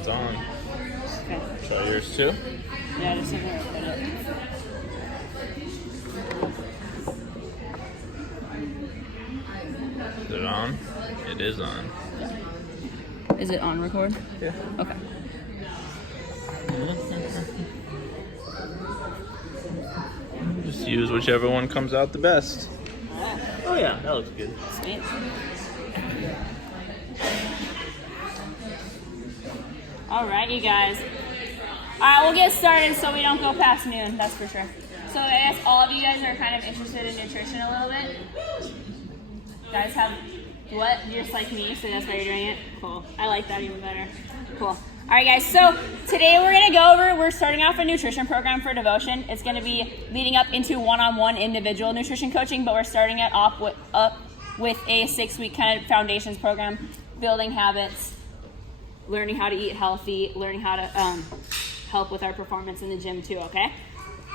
It's on. Okay. Try yours too. Yeah, just in there. Put it. Is it on? It is on. Is it on record? Yeah. Okay. Just use whichever one comes out the best. Oh yeah, that looks good. Sweet. All right, you guys. All right, we'll get started so we don't go past noon, that's for sure. So I guess all of you guys are kind of interested in nutrition a little bit. You guys have what? You're just like me, so that's why you're doing it? Cool. I like that even better. Cool. All right, guys. So today we're starting off a nutrition program for Devotion. It's going to be leading up into one-on-one individual nutrition coaching, but we're starting it off with a 6-week kind of foundations program, building habits, learning how to eat healthy, learning how to help with our performance in the gym too, okay?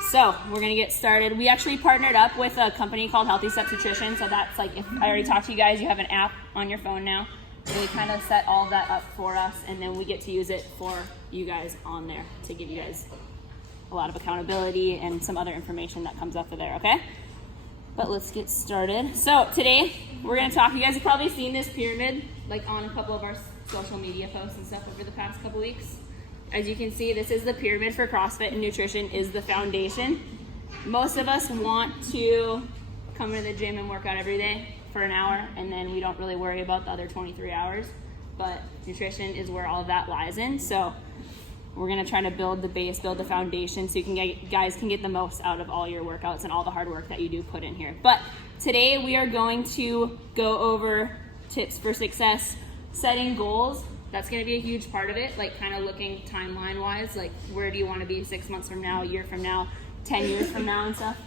So we're going to get started. We actually partnered up with a company called Healthy Steps Nutrition. So that's like, if I already talked to you guys, you have an app on your phone now. And we kind of set all that up for us. And then we get to use it for you guys on there to give you guys a lot of accountability and some other information that comes up of there, okay? But let's get started. So today we're going to talk, you guys have probably seen this pyramid like on a couple of our social media posts and stuff over the past couple weeks. As you can see, this is the pyramid for CrossFit, and nutrition is the foundation. Most of us want to come into the gym and work out every day for an hour, and then we don't really worry about the other 23 hours. But nutrition is where all of that lies in. So we're going to try to build the base, build the foundation, so guys can get the most out of all your workouts and all the hard work that you do put in here. But today we are going to go over tips for success, setting goals. That's going to be a huge part of it, like kind of looking timeline-wise, like where do you want to be 6 months from now, a year from now, 10 years from now and stuff.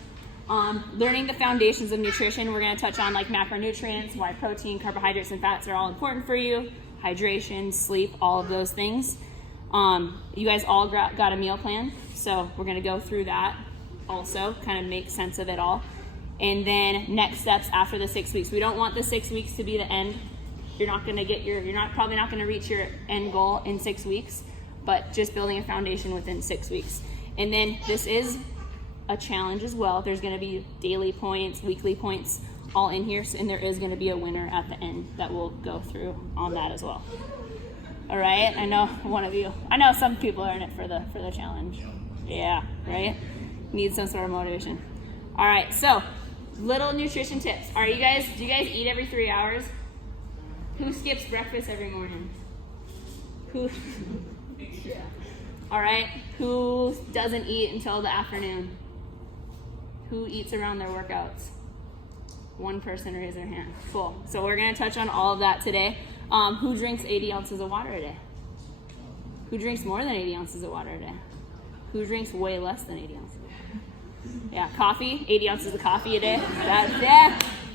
Learning the foundations of nutrition, we're going to touch on like macronutrients, why protein, carbohydrates, and fats are all important for you, hydration, sleep, all of those things. You guys all got a meal plan, so we're going to go through that also, kind of make sense of it all. And then next steps after the 6 weeks. We don't want the 6 weeks to be the end. You're probably not going to reach your end goal in 6 weeks, but just building a foundation within 6 weeks. And then this is a challenge as well. There's going to be daily points, weekly points, all in here, and there is going to be a winner at the end that we'll go through on that as well. All right. I know some people are in it for the challenge. Yeah. Right. Need some sort of motivation. All right. So little nutrition tips. Do you guys eat every 3 hours? Who skips breakfast every morning? Who? Yeah. All right. Who doesn't eat until the afternoon? Who eats around their workouts? One person raise their hand. Cool. So we're going to touch on all of that today. Who drinks 80 ounces of water a day? Who drinks more than 80 ounces of water a day? Who drinks way less than 80 ounces? Yeah, coffee, 80 ounces of coffee a day.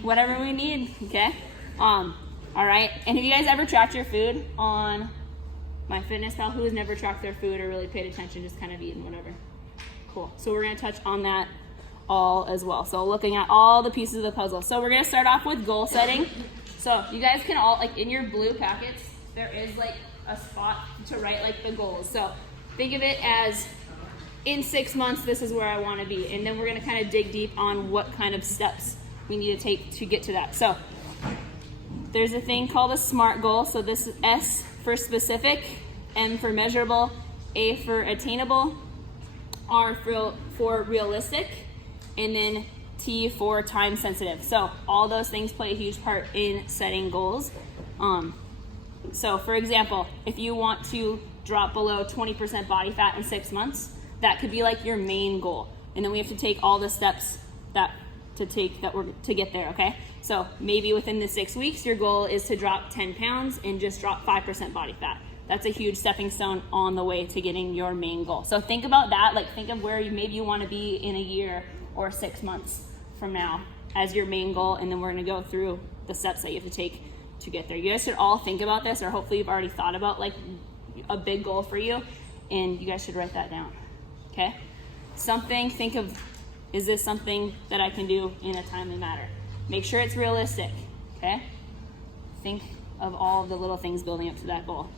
Whatever we need, okay? All right, and have you guys ever tracked your food on MyFitnessPal? Who has never tracked their food or really paid attention, just kind of eating whatever? Cool. So we're going to touch on that all as well. So looking at all the pieces of the puzzle. So we're going to start off with goal setting. So you guys can all, like in your blue packets, there is like a spot to write like the goals. So think of it as in 6 months, this is where I want to be. And then we're going to kind of dig deep on what kind of steps we need to take to get to that. So there's a thing called a SMART goal. So this is S for specific, M for measurable, A for attainable, R for realistic, and then T for time sensitive. So all those things play a huge part in setting goals. So for example, if you want to drop below 20% body fat in 6 months, that could be like your main goal. And then we have to take all the steps to get there, okay? So maybe within the 6 weeks, your goal is to drop 10 pounds and just drop 5% body fat. That's a huge stepping stone on the way to getting your main goal. So think about that, like think of where maybe you want to be in a year or 6 months from now as your main goal, and then we're going to go through the steps that you have to take to get there. You guys should all think about this, or hopefully you've already thought about like a big goal for you, and you guys should write that down, okay? Think of, is this something that I can do in a timely manner? Make sure it's realistic, okay? Think of all of the little things building up to that goal.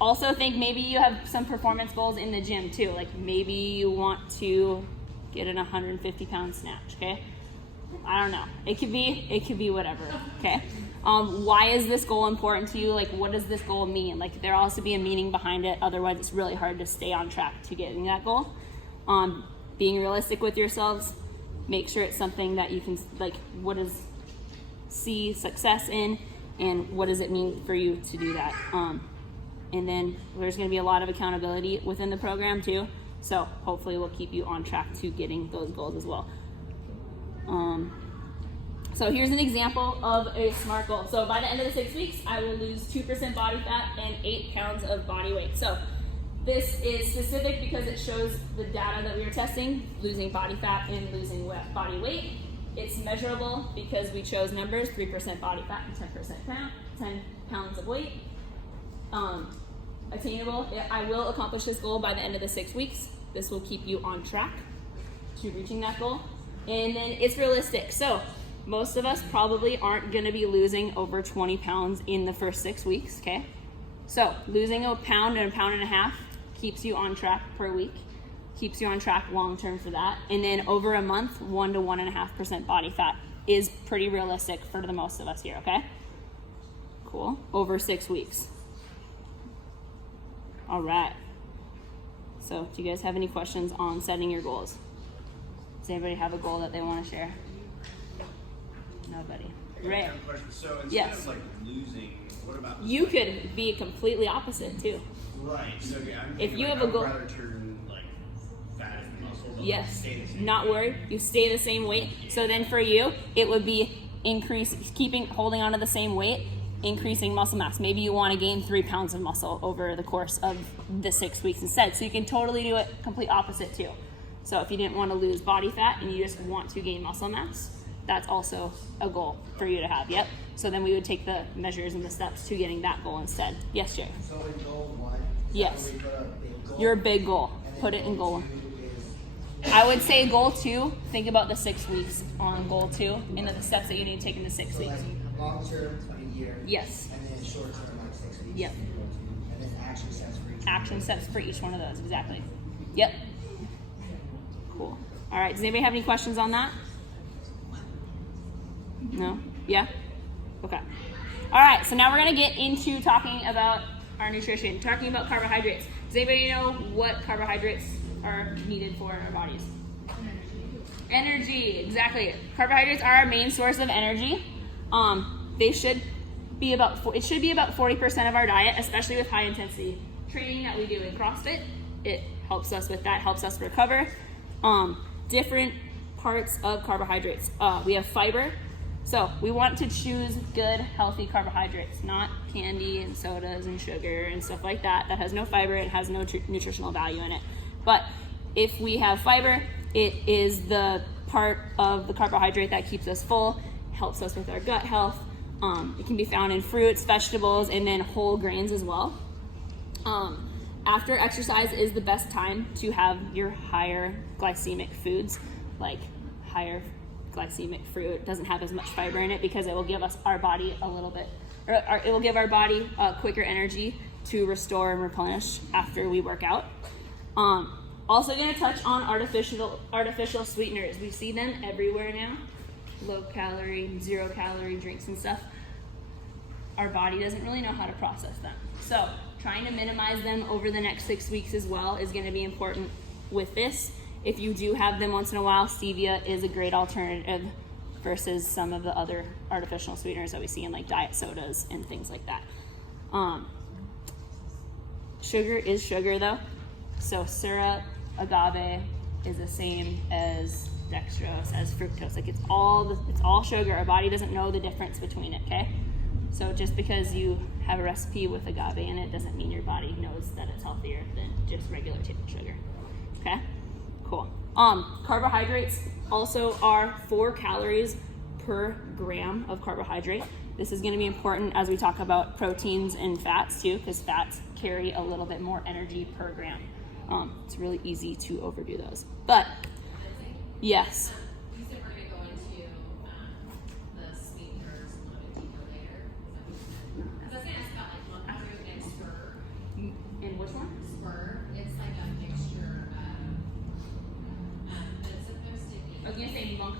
Also think maybe you have some performance goals in the gym too. Like maybe you want to get an 150 pound snatch, okay? I don't know. It could be whatever, okay? Why is this goal important to you? Like what does this goal mean? Like there also be a meaning behind it. Otherwise it's really hard to stay on track to getting that goal. Being realistic with yourselves, make sure it's something that you can, like, what does see success in, and what does it mean for you to do that? And then there's going to be a lot of accountability within the program too. So hopefully we'll keep you on track to getting those goals as well. So here's an example of a SMART goal. So by the end of the 6 weeks, I will lose 2% body fat and 8 pounds of body weight. So this is specific because it shows the data that we were testing, losing body fat and losing body weight. It's measurable because we chose numbers, 3% body fat and 10 pounds of weight. Attainable. I will accomplish this goal by the end of the 6 weeks. This will keep you on track to reaching that goal. And then it's realistic. So most of us probably aren't going to be losing over 20 pounds in the first 6 weeks, okay? So losing a pound and a pound and a half keeps you on track per week, keeps you on track long term for that. And then over a month, 1 to 1.5% body fat is pretty realistic for the most of us here, okay? Cool. Over 6 weeks. All right. So do you guys have any questions on setting your goals? Does anybody have a goal that they want to share? Nobody. Ray. So instead Yes. of like losing, what about You could be completely opposite too. right? So yeah, I'm If thinking, you like, have a I would goal- rather turn like fat into muscle, but Yes. stay the same. Not worried. You stay the same weight. So then for you, it would be holding on to the same weight, increasing muscle mass. Maybe you want to gain 3 pounds of muscle over the course of the 6 weeks instead. So you can totally do it complete opposite too. So if you didn't want to lose body fat and you just want to gain muscle mass, that's also a goal for you to have. Yep. So then we would take the measures and the steps to getting that goal instead. Yes, Jay. So in goal 1, Yes. we put a big goal. Your big goal. And then Put it in goal 1. 2 is I would say goal 2, think about the 6 weeks on goal 2 and the steps that you need to take in the 6 so weeks. like long term, a year. Yes. And then short term, like 6 weeks. Yep. And then action steps for each. Action steps for each one of those, exactly. Yep. Cool. All right, does anybody have any questions on that? No? Yeah? Okay. All right, so now we're going to get into talking about our nutrition, talking about carbohydrates. Does anybody know what carbohydrates are needed for our bodies? Energy, exactly. Carbohydrates are our main source of energy. It should be about 40% of our diet, especially with high intensity training that we do in CrossFit. It helps us with that, helps us recover. Different parts of carbohydrates. We have fiber. So we want to choose good, healthy carbohydrates, not candy and sodas and sugar and stuff like that. That has no fiber, it has no nutritional value in it. But if we have fiber, it is the part of the carbohydrate that keeps us full, helps us with our gut health. It can be found in fruits, vegetables, and then whole grains as well. After exercise is the best time to have your higher glycemic foods, like higher glycemic fruit. Doesn't have as much fiber in it because it will give our body a little bit, it will give our body quicker energy to restore and replenish after we work out. Also going to touch on artificial sweeteners. We see them everywhere now. Low calorie, 0 calorie drinks and stuff. Our body doesn't really know how to process them. So trying to minimize them over the next 6 weeks as well is going to be important with this. If you do have them once in a while, stevia is a great alternative versus some of the other artificial sweeteners that we see in like diet sodas and things like that. Sugar is sugar though. So syrup, agave is the same as dextrose, as fructose. Like it's all sugar. Our body doesn't know the difference between it, okay? So just because you have a recipe with agave in it doesn't mean your body knows that it's healthier than just regular table sugar, okay? Cool. Carbohydrates also are 4 calories per gram of carbohydrate. This is going to be important as we talk about proteins and fats too, because fats carry a little bit more energy per gram. It's really easy to overdo those. But yes. You said we're going to go into the sweeteners a little bit deeper later. Because I was going to ask about like what calories next for.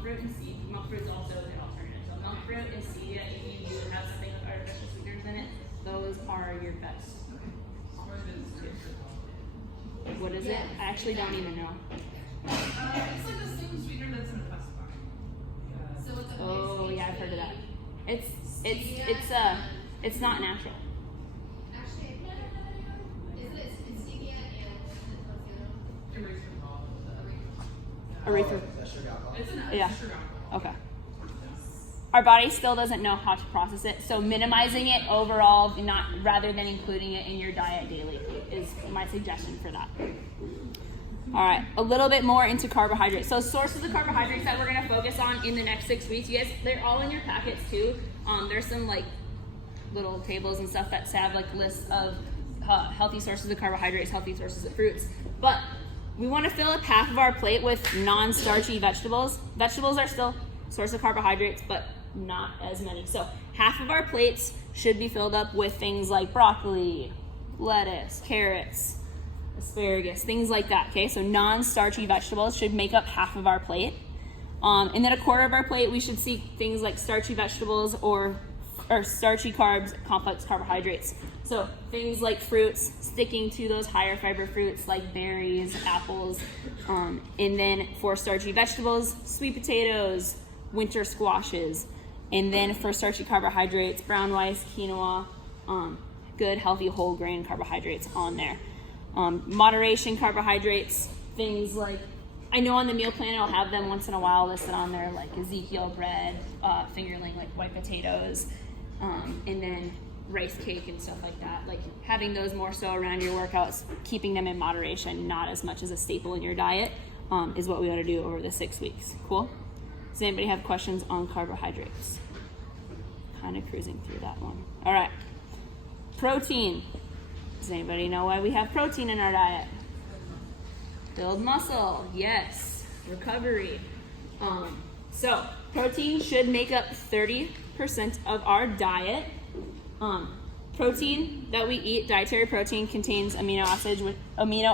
fruit and seed. Monk fruit is also a good alternative. So monk fruit and stevia, if you do have something with artificial sweeteners in it, those are your best. What is it? I actually don't even know. It's like the same sweetener that's in the pacifier. So it's a Oh yeah, I've heard of that. It's not natural. Actually, it's stevia and Erythritol. Is that sugar alcohol? Yeah. Okay. Our body still doesn't know how to process it, so minimizing it overall, not rather than including it in your diet daily, is my suggestion for that. All right, a little bit more into carbohydrates. So sources of carbohydrates that we're gonna focus on in the next 6 weeks, you guys, they're all in your packets too. There's some like little tables and stuff that have like lists of healthy sources of carbohydrates, healthy sources of fruits. But we want to fill up half of our plate with non-starchy vegetables. Vegetables are still a source of carbohydrates, but not as many. So half of our plates should be filled up with things like broccoli, lettuce, carrots, asparagus, things like that. Okay, so non-starchy vegetables should make up half of our plate. And then a quarter of our plate, we should see things like starchy vegetables or starchy carbs, complex carbohydrates. So things like fruits, sticking to those higher fiber fruits like berries, apples, and then for starchy vegetables, sweet potatoes, winter squashes, and then for starchy carbohydrates, brown rice, quinoa, good healthy whole grain carbohydrates on there. Moderation carbohydrates, things like, I know on the meal plan I'll have them once in a while listed on there, like Ezekiel bread, fingerling, like white potatoes, and then rice cake and stuff like that. Like having those more so around your workouts, keeping them in moderation, not as much as a staple in your diet, is what we want to do over the 6 weeks. Cool? Does anybody have questions on carbohydrates? Kind of cruising through that one. All right. Protein. Does anybody know why we have protein in our diet? Build muscle. Yes. Recovery. So protein should make up 30% of our diet. Protein that we eat, dietary protein, contains amino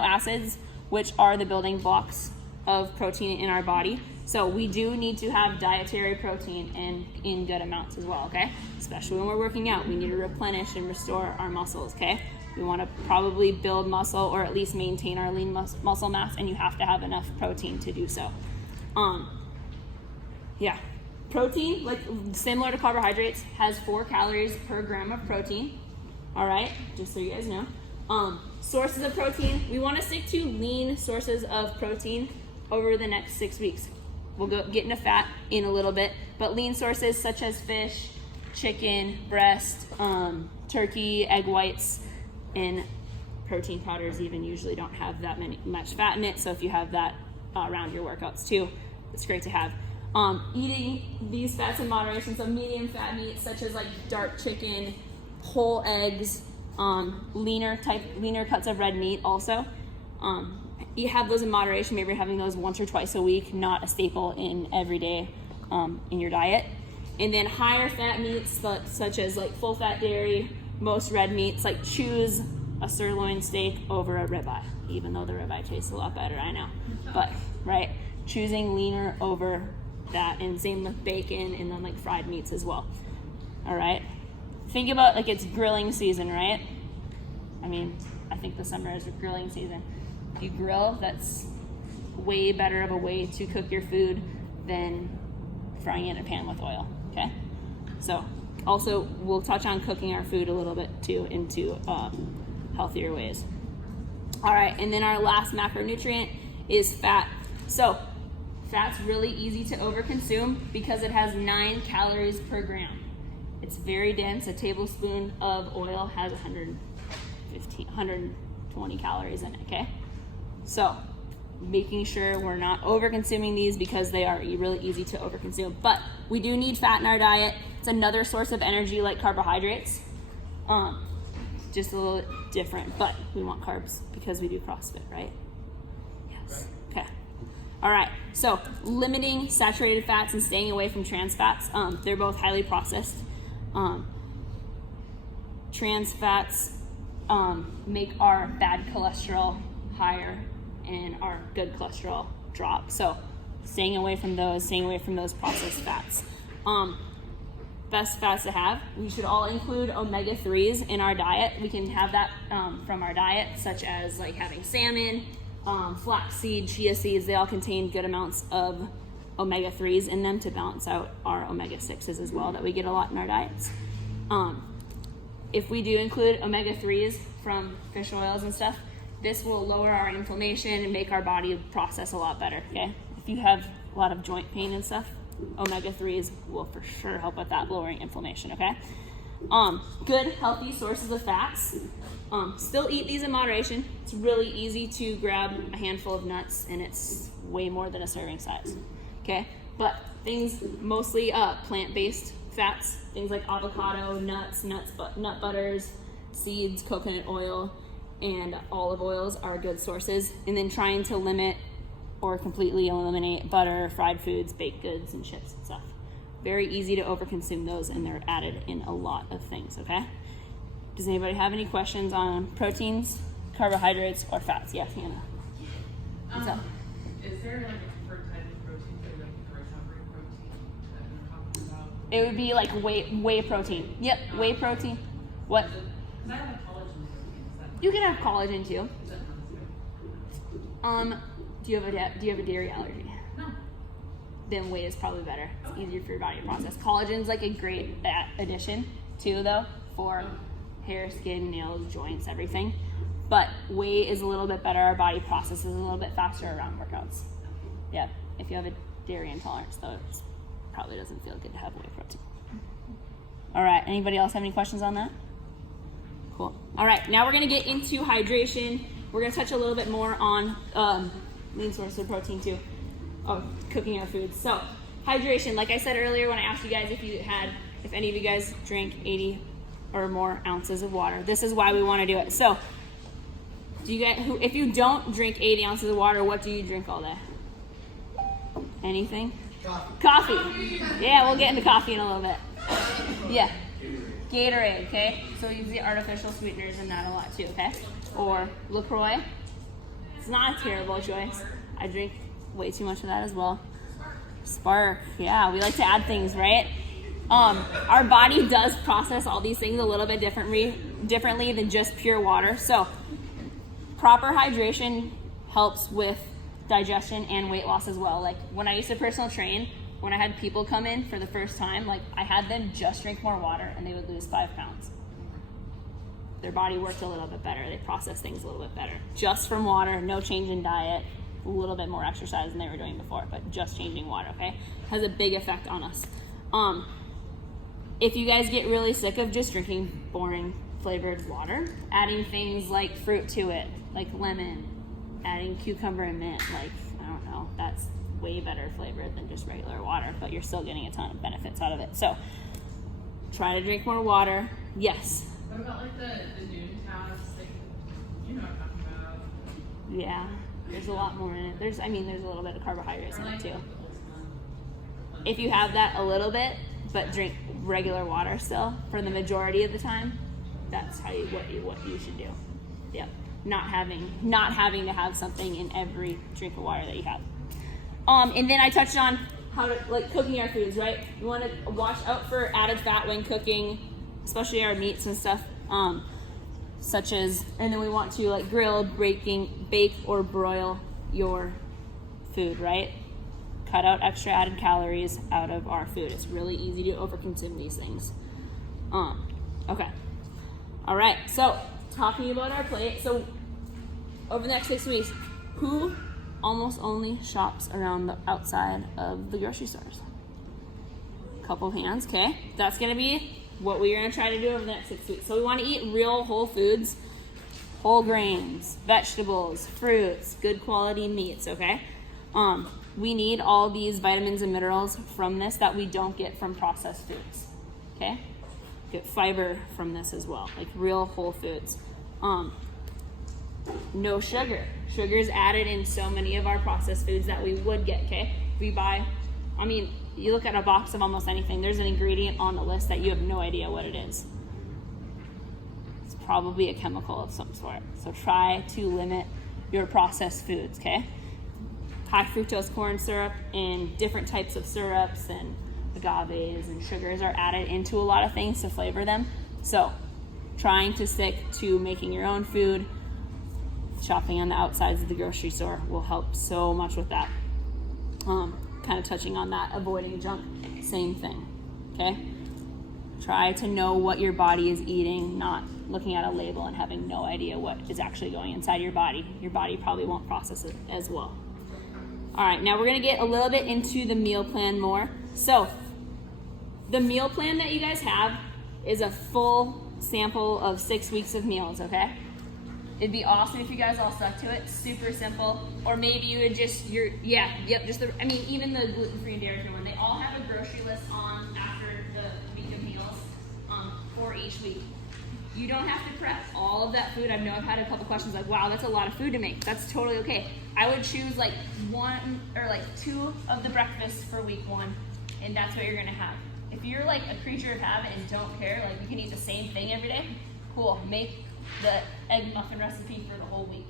acids, which are the building blocks of protein in our body. So we do need to have dietary protein in good amounts as well, okay? Especially when we're working out, we need to replenish and restore our muscles, okay? We want to probably build muscle or at least maintain our lean muscle mass, and you have to have enough protein to do so. Yeah. Protein, like similar to carbohydrates, has 4 calories per gram of protein. All right, just so you guys know. Sources of protein, we want to stick to lean sources of protein over the next 6 weeks. We'll get into fat in a little bit, but lean sources such as fish, chicken, breast, turkey, egg whites, and protein powders even usually don't have that much fat in it. So if you have that around your workouts too, it's great to have. Eating these fats in moderation, so medium fat meats such as like dark chicken, whole eggs, leaner cuts of red meat also. You have those in moderation, maybe having those once or twice a week, not a staple in every day in your diet. And then higher fat meats such as like full fat dairy, most red meats, like choose a sirloin steak over a ribeye, even though the ribeye tastes a lot better, I know. But, right, choosing leaner over that, and same with bacon and then like fried meats as well. All right, think about like it's grilling season, right? I mean, I think the summer is a grilling season. If you grill, that's way better of a way to cook your food than frying it in a pan with oil, okay? So also we'll touch on cooking our food a little bit too into healthier ways. All right, and then our last macronutrient is fat. So fat's really easy to overconsume because it has 9 calories per gram. It's very dense. A tablespoon of oil has 120 calories in it, okay? So making sure we're not overconsuming these because they are really easy to overconsume. But we do need fat in our diet. It's another source of energy like carbohydrates. Just a little different, but we want carbs because we do CrossFit, right? Yes. Okay. All right, so limiting saturated fats and staying away from trans fats. They're both highly processed. Trans fats make our bad cholesterol higher and our good cholesterol drop. So Staying away from those processed fats. Best fats to have. We should all include omega-3s in our diet. We can have that from our diet, such as like having salmon, flaxseed, chia seeds. They all contain good amounts of omega-3s in them to balance out our omega-6s as well that we get a lot in our diets. If we do include omega-3s from fish oils and stuff, this will lower our inflammation and make our body process a lot better, okay? If you have a lot of joint pain and stuff, omega-3s will for sure help with that, lowering inflammation, okay? Good, healthy sources of fats. Still eat these in moderation. It's really easy to grab a handful of nuts, and it's way more than a serving size, okay? But things mostly plant-based fats, things like avocado, nuts, nut butters, seeds, coconut oil, and olive oils are good sources. And then trying to limit or completely eliminate butter, fried foods, baked goods, and chips and stuff. Very easy to overconsume those, and they're added in a lot of things, okay? Does anybody have any questions on proteins, carbohydrates, or fats? Yes, Hannah. What's up? Is there like a preferred type of protein, say like a recovery protein that you're talking about? It would be like whey protein. Yep, whey protein. What? Because I have a collagen protein. Is that You can have collagen too. is that not good? Do you have a dairy allergy? No. Then whey is probably better. It's easier for your body to process. Collagen's like a great addition too, though, for hair, skin, nails, joints, everything. But whey is a little bit better. Our body processes a little bit faster around workouts. Yeah. If you have a dairy intolerance, though, it probably doesn't feel good to have whey protein. All right. Anybody else have any questions on that? Cool. All right. Now we're gonna get into hydration. We're gonna touch a little bit more on lean sources of protein too, of cooking our foods. So hydration, like I said earlier when I asked you guys if any of you guys drank 80 or more ounces of water, this is why we want to do it. So if you don't drink 80 ounces of water, what do you drink all day? Anything? Coffee. Yeah, we'll get into coffee in a little bit. Yeah. Gatorade, okay? So we use the artificial sweeteners in that a lot too, okay? Or LaCroix. It's not a terrible choice. I drink way too much of that as well. Spark, yeah, we like to add things, right? Our body does process all these things a little bit differently than just pure water. So proper hydration helps with digestion and weight loss as well. Like when I used to personal train, when I had people come in for the first time, like I had them just drink more water and they would lose 5 pounds. Their body worked a little bit better. They processed things a little bit better. Just from water, no change in diet, a little bit more exercise than they were doing before, but just changing water, okay? Has a big effect on us. If you guys get really sick of just drinking boring flavored water, adding things like fruit to it, like lemon, adding cucumber and mint, like, I don't know, that's way better flavored than just regular water, but you're still getting a ton of benefits out of it. So try to drink more water. Yes. What about like the Noontown? Like, you know what I'm talking about. Yeah, there's a lot more in it. There's a little bit of carbohydrates in it too. If you have that a little bit, but drink regular water still for the majority of the time, that's what you should do. Yep. Not having to have something in every drink of water that you have. And then I touched on how to like cooking our foods, right? You want to watch out for added fat when cooking, especially our meats and stuff. Such as, and then we want to like grill, bake or broil your food, right? Cut out extra added calories out of our food. It's really easy to overconsume these things. Okay. All right. So talking about our plate. So over the next 6 weeks, who almost only shops around the outside of the grocery stores? Couple of hands. Okay. That's gonna be what we're going to try to do over the next 6 weeks. So we want to eat real whole foods, whole grains, vegetables, fruits, good quality meats, okay? We need all these vitamins and minerals from this that we don't get from processed foods, okay? Get fiber from this as well, like real whole foods. No sugar. Sugar is added in so many of our processed foods that we would get, okay? You look at a box of almost anything, there's an ingredient on the list that you have no idea what it is. It's probably a chemical of some sort. So try to limit your processed foods, okay? high fructose corn syrup and different types of syrups and agaves and sugars are added into a lot of things to flavor them. So trying to stick to making your own food, shopping on the outsides of the grocery store will help so much with that. Kind of touching on that, avoiding junk, same thing, okay? Try to know what your body is eating, not looking at a label and having no idea what is actually going inside your body. Your body probably won't process it as well. All right, now we're gonna get a little bit into the meal plan more. So the meal plan that you guys have is a full sample of 6 weeks of meals, okay? It'd be awesome if you guys all stuck to it. Super simple. Or maybe you would just, even the gluten-free and dairy-free one, they all have a grocery list on after the week of meals for each week. You don't have to prep all of that food. I know I've had a couple questions like, wow, that's a lot of food to make. That's totally okay. I would choose like 1 or like 2 of the breakfasts for week 1, and that's what you're gonna have. If you're like a creature of habit and don't care, like you can eat the same thing every day, cool. Make the egg muffin recipe for the whole week.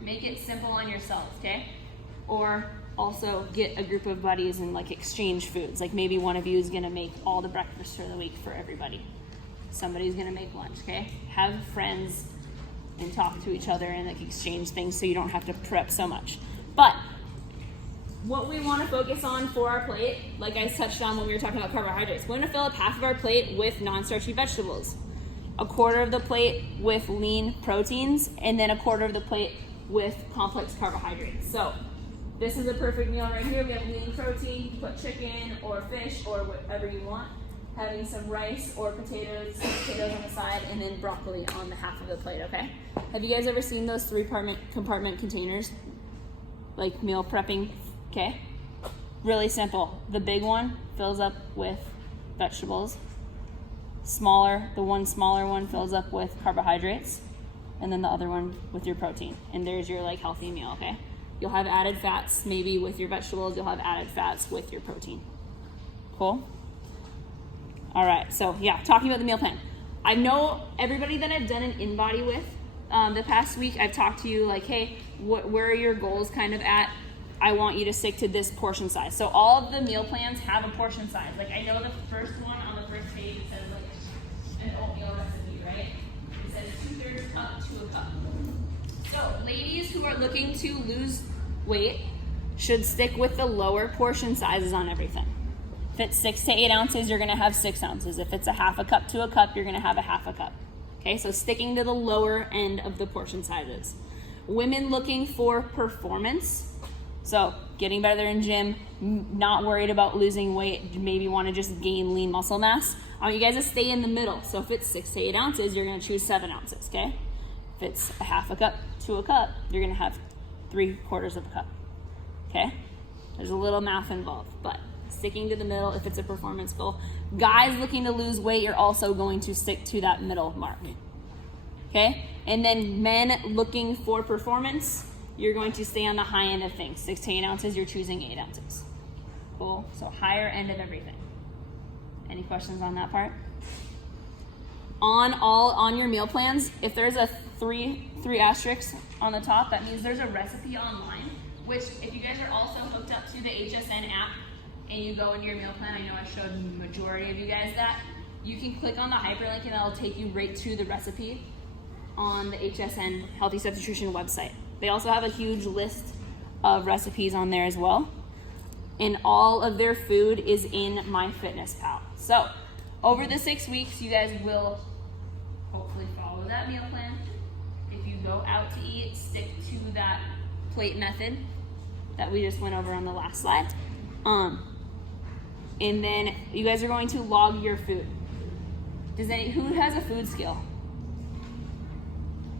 Make it simple on yourself, okay? Or also get a group of buddies and like exchange foods. Like maybe one of you is gonna make all the breakfast for the week for everybody. Somebody's gonna make lunch, okay? Have friends and talk to each other and like exchange things so you don't have to prep so much. But what we want to focus on for our plate, like I touched on when we were talking about carbohydrates, we're gonna fill up half of our plate with non-starchy vegetables, a quarter of the plate with lean proteins, and then a quarter of the plate with complex carbohydrates. So this is a perfect meal right here. We have lean protein, you can put chicken or fish or whatever you want. Having some rice or potatoes on the side, and then broccoli on the half of the plate, okay? Have you guys ever seen those 3-compartment containers? Like meal prepping, okay? Really simple. The big one fills up with vegetables. The one smaller one fills up with carbohydrates, and then the other one with your protein. And there's your like healthy meal, okay? You'll have added fats maybe with your vegetables, you'll have added fats with your protein. Cool? All right, so yeah, talking about the meal plan. I know everybody that I've done an InBody with the past week, I've talked to you like, hey, where are your goals kind of at? I want you to stick to this portion size. So all of the meal plans have a portion size. Like I know the first one on the first page, it says like an oatmeal recipe, right? It says 2/3 cup to a cup. So ladies who are looking to lose weight should stick with the lower portion sizes on everything. If it's 6 to 8 ounces, you're gonna have 6 ounces. If it's a half a cup to a cup, you're gonna have a half a cup. Okay, so sticking to the lower end of the portion sizes. Women looking for performance, so getting better in gym, not worried about losing weight, maybe wanna just gain lean muscle mass. I want you guys to stay in the middle. So if it's 6 to 8 ounces, you're gonna choose 7 ounces, okay? If it's a half a cup to a cup, you're gonna have 3/4 of a cup, okay? There's a little math involved, but sticking to the middle if it's a performance goal. Guys looking to lose weight, you're also going to stick to that middle mark, okay? And then men looking for performance, you're going to stay on the high end of things. 6 to 8 ounces, you're choosing 8 ounces. Cool, so higher end of everything. Any questions on that part? On your meal plans, if there's a three asterisks on the top, that means there's a recipe online, which if you guys are also hooked up to the HSN app, and you go into your meal plan, I know I showed the majority of you guys that, you can click on the hyperlink and that'll take you right to the recipe on the HSN Healthy Substitution website. They also have a huge list of recipes on there as well. And all of their food is in MyFitnessPal. So over the 6 weeks, you guys will hopefully follow that meal plan. If you go out to eat, stick to that plate method that we just went over on the last slide. And then you guys are going to log your food. Who has a food skill?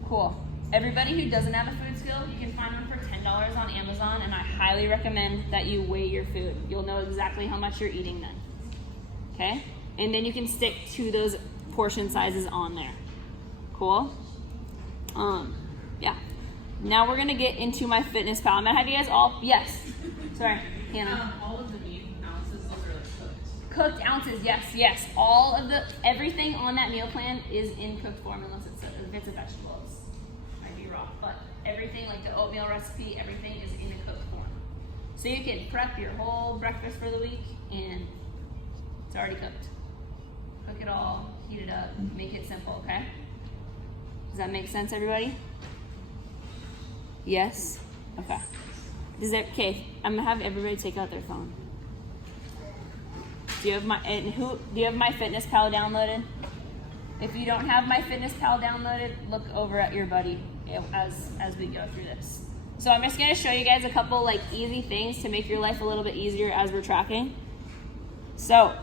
Cool. Everybody who doesn't have a food skill, you can find one for $10 on Amazon, and I highly recommend that you weigh your food. You'll know exactly how much you're eating then. Okay? And then you can stick to those portion sizes on there. Cool? Yeah. Now we're gonna get into MyFitnessPal. I'm gonna have you guys all, yes. Sorry, Hannah. All of the meat ounces, those are like cooked. Cooked ounces, yes. Everything on that meal plan is in cooked form unless if it's a vegetable. I be raw. But everything, like the oatmeal recipe, everything is in a cooked form. So you can prep your whole breakfast for the week and it's already cooked. Cook it all, heat it up, make it simple, okay? Does that make sense, everybody? Yes? Okay. Okay, I'm gonna have everybody take out their phone. Do you have MyFitnessPal downloaded? If you don't have MyFitnessPal downloaded, look over at your buddy as we go through this. So I'm just gonna show you guys a couple like easy things to make your life a little bit easier as we're tracking. So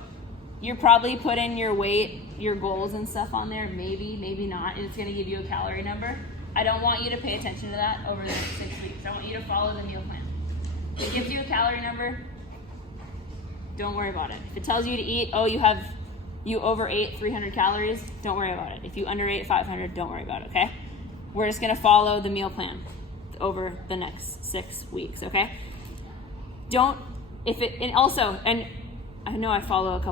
you're probably putting your weight, your goals and stuff on there, maybe not, and it's gonna give you a calorie number. I don't want you to pay attention to that over the next 6 weeks. I want you to follow the meal plan. If it gives you a calorie number, don't worry about it. If it tells you to eat, you overate 300 calories, don't worry about it. If you underate 500, don't worry about it, okay? We're just gonna follow the meal plan over the next 6 weeks, okay? And I know I follow a couple